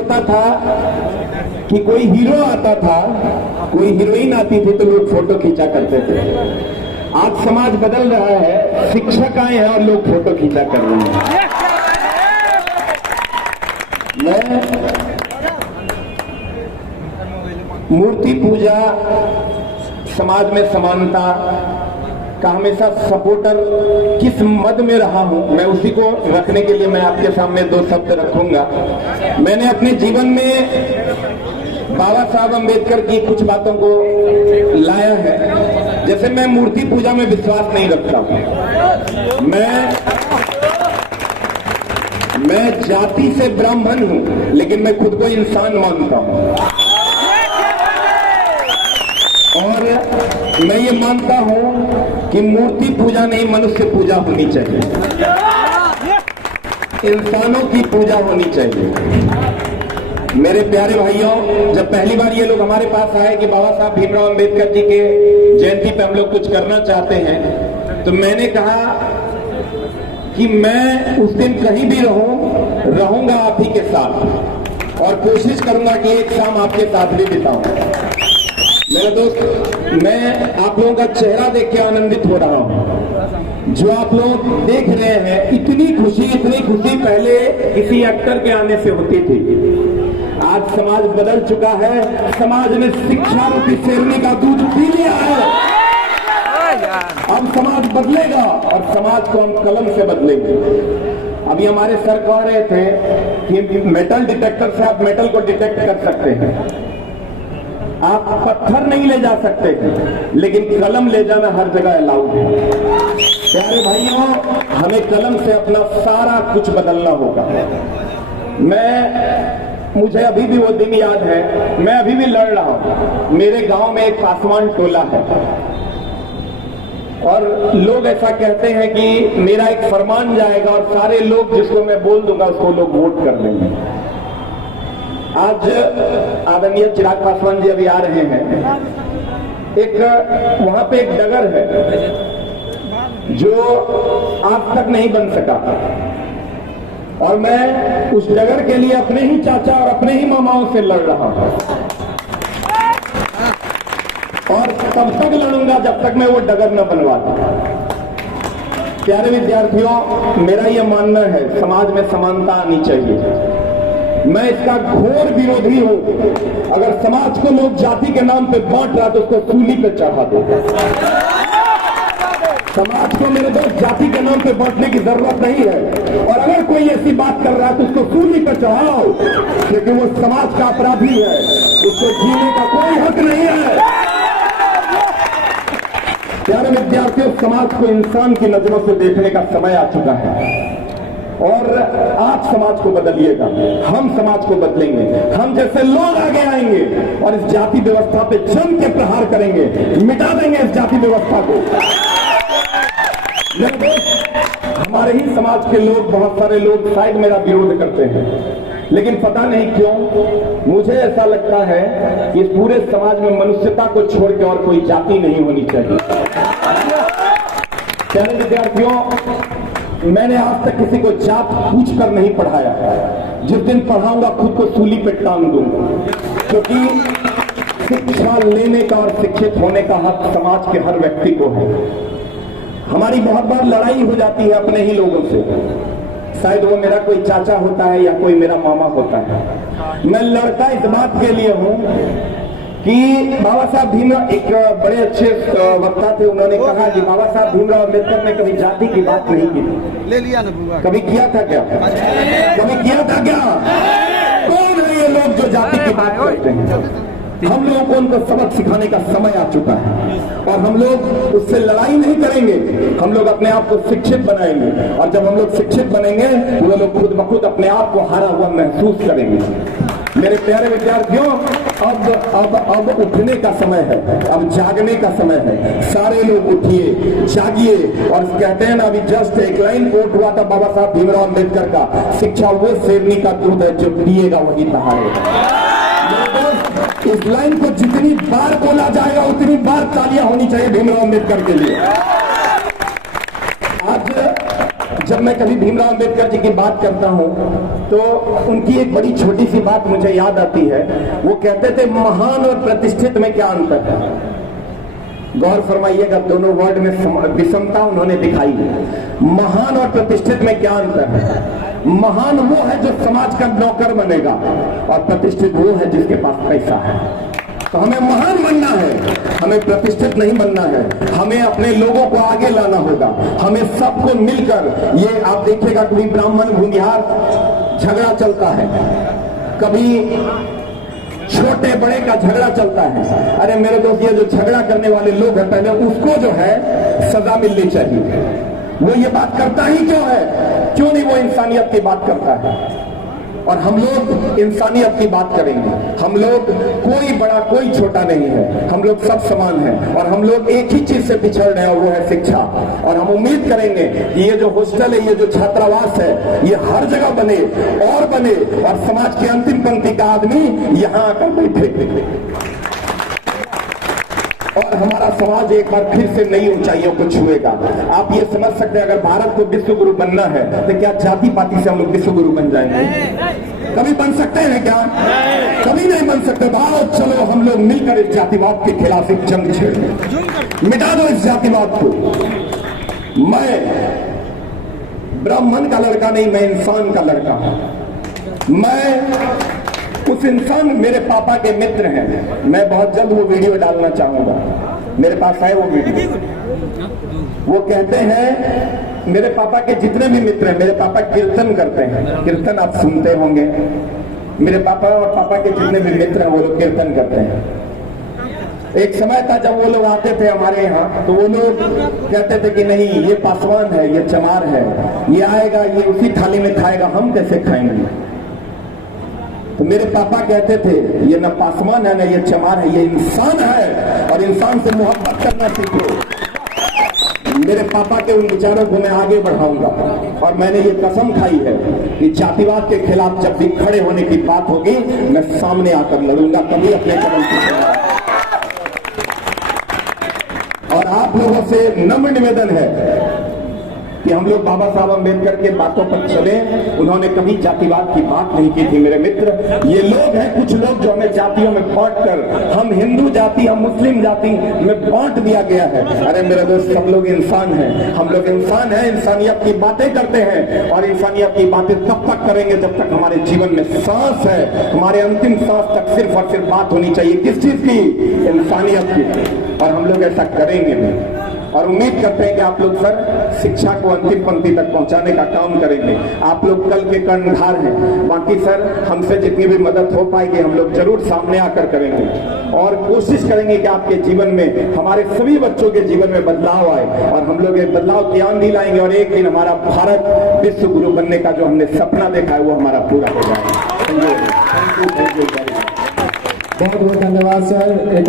होता था कि कोई हीरो आता था, कोई हीरोइन आती थी तो लोग फोटो खींचा करते थे। आज समाज बदल रहा है, शिक्षक आए हैं और लोग फोटो खींचा कर रहे हैं। मैं मूर्ति पूजा, समाज में समानता का हमेशा सपोर्टर किस मद में रहा हूं, मैं उसी को रखने के लिए मैं आपके सामने दो शब्द रखूंगा। मैंने अपने जीवन में बाबा साहब अम्बेडकर की कुछ बातों को लाया है। जैसे मैं मूर्ति पूजा में विश्वास नहीं रखता हूं, मैं जाति से ब्राह्मण हूं, लेकिन मैं खुद को इंसान मानता हूं और मैं ये मानता हूं कि मूर्ति पूजा नहीं, मनुष्य पूजा होनी चाहिए, इंसानों की पूजा होनी चाहिए। मेरे प्यारे भाइयों, जब पहली बार ये लोग हमारे पास आए कि बाबा साहब भीमराव अंबेडकर जी के जयंती पे हम लोग कुछ करना चाहते हैं, तो मैंने कहा कि मैं उस दिन कहीं भी रहूंगा आप ही के साथ और कोशिश करूंगा कि एक शाम आपके साथ भी बिताऊं। मेरे दोस्त, मैं आप लोगों का चेहरा देख के आनंदित हो रहा हूं। जो आप लोग देख रहे हैं, इतनी खुशी पहले किसी एक्टर के आने से होती थी। आज समाज बदल चुका है, समाज ने शिक्षा रूपी शेरनी का दूध पी लिया है। अब समाज बदलेगा और समाज को हम कलम से बदलेंगे। अभी हमारे सर कह रहे थे कि मेटल डिटेक्टर से आप मेटल को डिटेक्ट कर सकते हैं, आप पत्थर नहीं ले जा सकते, लेकिन कलम ले जाना हर जगह अलाउड है। प्यारे भाइयों, हमें कलम से अपना सारा कुछ बदलना होगा। मुझे अभी भी वो दिन याद है, मैं अभी भी लड़ रहा हूं। मेरे गांव में एक पासवान टोला है और लोग ऐसा कहते हैं कि मेरा एक फरमान जाएगा और सारे लोग जिसको मैं बोल दूंगा उसको लोग वोट कर देंगे। आज आदरणीय चिराग पासवान जी अभी आ रहे हैं। वहां पे एक डगर है जो आज तक नहीं बन सका और मैं उस डगर के लिए अपने ही चाचा और अपने ही मामाओं से लड़ रहा हूं और तब तक लड़ूंगा जब तक मैं वो डगर न बनवा दूं। प्यारे विद्यार्थियों, मेरा ये मानना है समाज में समानता आनी चाहिए। मैं इसका घोर विरोधी हूं। अगर समाज को लोग जाति के नाम पे बांट रहा तो उसको सूली पे चढ़ा दो। समाज को मेरे दोस्त जाति के नाम पे बांटने की जरूरत नहीं है और अगर कोई ऐसी बात कर रहा है तो उसको सूली पे चढ़ाओ, क्योंकि वो समाज का अपराधी है, उसको जीने का कोई हक नहीं है। प्यारे विद्यार्थियों, समाज को इंसान की नजरों से देखने का समय आ चुका है और आप समाज को बदलिएगा, हम समाज को बदलेंगे। हम जैसे लोग आगे आएंगे और इस जाति व्यवस्था पे जम के प्रहार करेंगे, मिटा देंगे इस जाति व्यवस्था को। हमारे ही समाज के लोग, बहुत सारे लोग शायद मेरा विरोध करते हैं, लेकिन पता नहीं क्यों मुझे ऐसा लगता है कि इस पूरे समाज में मनुष्यता को छोड़ के और कोई जाति नहीं होनी चाहिए। प्यारे विद्यार्थियों, मैंने आज तक किसी को जात पूछ कर नहीं पढ़ाया। जिस दिन पढ़ाऊंगा खुद को सूली पे टांग दूंगा, क्योंकि शिक्षा लेने का और शिक्षित होने का हक समाज के हर व्यक्ति को है। हमारी बहुत बार लड़ाई हो जाती है अपने ही लोगों से, शायद वो मेरा कोई चाचा होता है या कोई मेरा मामा होता है। मैं लड़ता इस बात के लिए हूं कि बाबा साहब भीमराव, एक बड़े अच्छे वक्ता थे, उन्होंने कहा कि बाबा साहब भीमराव अम्बेडकर ने कभी जाति की बात नहीं की। ले लिया ना, कभी किया था क्या? कभी किया था क्या? कौन है ये लोग जो जाति की बात करते हैं? हम लोगों को उनको सबक सिखाने का समय आ चुका है और हम लोग उससे लड़ाई नहीं करेंगे, हम लोग अपने आप को शिक्षित बनाएंगे और जब हम लोग शिक्षित बनेंगे वो लोग खुद ब खुद अपने आप को हारा हुआ महसूस करेंगे। मेरे प्यारे विद्यार्थियों, अब उठने का समय है, अब जागने का समय है। सारे लोग उठिए, जागिए और कहते हैं ना, अभी जस्ट एक लाइन कोट हुआ था बाबा साहब भीमराव अम्बेडकर का, शिक्षा वो शेरनी का दूध है जो पिएगा वही बहाएगा। इस लाइन को जितनी बार बोला जाएगा उतनी बार तालियां होनी चाहिए भीमराव अम्बेडकर के लिए। आज जब मैं कभी भीमराव अंबेडकर जी की बात करता हूं तो उनकी एक बड़ी छोटी सी बात मुझे याद आती है। वो कहते थे महान और प्रतिष्ठित में क्या अंतर है। गौर फरमाइएगा, दोनों वर्ड में विषमता उन्होंने दिखाई है। महान और प्रतिष्ठित में क्या अंतर है। महान वो है जो समाज का नौकर बनेगा और प्रतिष्ठित वो है जिसके पास पैसा है। तो हमें महान बनना है, हमें प्रतिष्ठित नहीं बनना है। हमें अपने लोगों को आगे लाना होगा। हमें सबको मिलकर, ये आप देखिएगा कभी ब्राह्मण भूमिहार झगड़ा चलता है, कभी छोटे बड़े का झगड़ा चलता है। अरे मेरे दोस्त, ये जो झगड़ा करने वाले लोग हैं, पहले उसको जो है सजा मिलनी चाहिए। वो ये बात करता ही क्यों है? क्यों नहीं वो इंसानियत की बात करता है? और हम लोग इंसानियत की बात करेंगे। हम लोग कोई बड़ा कोई छोटा नहीं है, हम लोग सब समान हैं और हम लोग एक ही चीज से पिछड़ रहे हैं, वो है शिक्षा। और हम उम्मीद करेंगे कि ये जो हॉस्टल है, ये जो छात्रावास है, ये हर जगह बने और समाज की अंतिम पंक्ति का आदमी यहां आकर बैठे और हमारा समाज एक बार फिर से नई ऊंचाइयों को छुएगा। आप ये समझ सकते हैं, अगर भारत को विश्व गुरु बनना है तो क्या जाति पाति से हम लोग विश्व गुरु बन जाएंगे? कभी बन सकते हैं क्या? कभी नहीं बन सकते। भाव चलो हम लोग मिलकर इस जातिवाद के खिलाफ एक जंग छेड़ें, मिटा दो इस जातिवाद को। मैं ब्राह्मण का लड़का नहीं, मैं इंसान का लड़का हूं। मैं उस इंसान, मेरे पापा के मित्र हैं। मैं बहुत जल्द वो वीडियो डालना चाहूंगा, मेरे पास है वो वीडियो। वो कहते हैं, मेरे पापा के जितने भी मित्र हैं, मेरे पापा कीर्तन करते हैं। कीर्तन आप सुनते होंगे। मेरे पापा और पापा के जितने भी मित्र हैं वो लोग कीर्तन करते हैं। एक समय था जब वो लोग आते थे हमारे यहाँ, तो वो लोग कहते थे कि नहीं, ये पासवान है, ये चमार है, ये आएगा, ये उसी थाली में खाएगा, हम कैसे खाएंगे? तो मेरे पापा कहते थे, ये न पासवान है, न ये चमार है, ये इंसान है और इंसान से मोहब्बत करना सीखो। मेरे पापा के उन विचारों को मैं आगे बढ़ाऊंगा और मैंने ये कसम खाई है कि जातिवाद के खिलाफ जब भी खड़े होने की बात होगी, मैं सामने आकर लड़ूंगा, कभी अपने कदम पीछे। और आप लोगों से नम्र निवेदन है कि हम लोग बाबा साहब अम्बेडकर के बातों पर चले। उन्होंने कभी जातिवाद की बात नहीं की थी। मेरे मित्र, ये लोग हैं कुछ लोग जो हमें जातियों में बांटकर, हम हिंदू जाति, हम मुस्लिम जाति में बांट दिया गया है। अरे मेरे दोस्त, सब लोग इंसान हैं, हम लोग इंसान हैं, इंसानियत की बातें करते हैं और इंसानियत की बातें तब तक करेंगे जब तक हमारे जीवन में सांस है। हमारे अंतिम सांस तक सिर्फ और सिर्फ बात होनी चाहिए किस चीज की? इंसानियत की। और हम लोग ऐसा करेंगे भी और उम्मीद करते हैं कि आप लोग सर शिक्षा को अंतिम पंक्ति तक पहुंचाने का काम करेंगे। आप लोग कल के कर्णधार हैं। बाकी सर, हमसे जितनी भी मदद हो पाएगी हम लोग जरूर सामने आकर करेंगे और कोशिश करेंगे कि आपके जीवन में, हमारे सभी बच्चों के जीवन में बदलाव आए और हम लोग एक बदलाव की आंधी लाएंगे और एक दिन हमारा भारत विश्व गुरु बनने का जो हमने सपना देखा है वो हमारा पूरा हो जाएगा। बहुत बहुत धन्यवाद सर।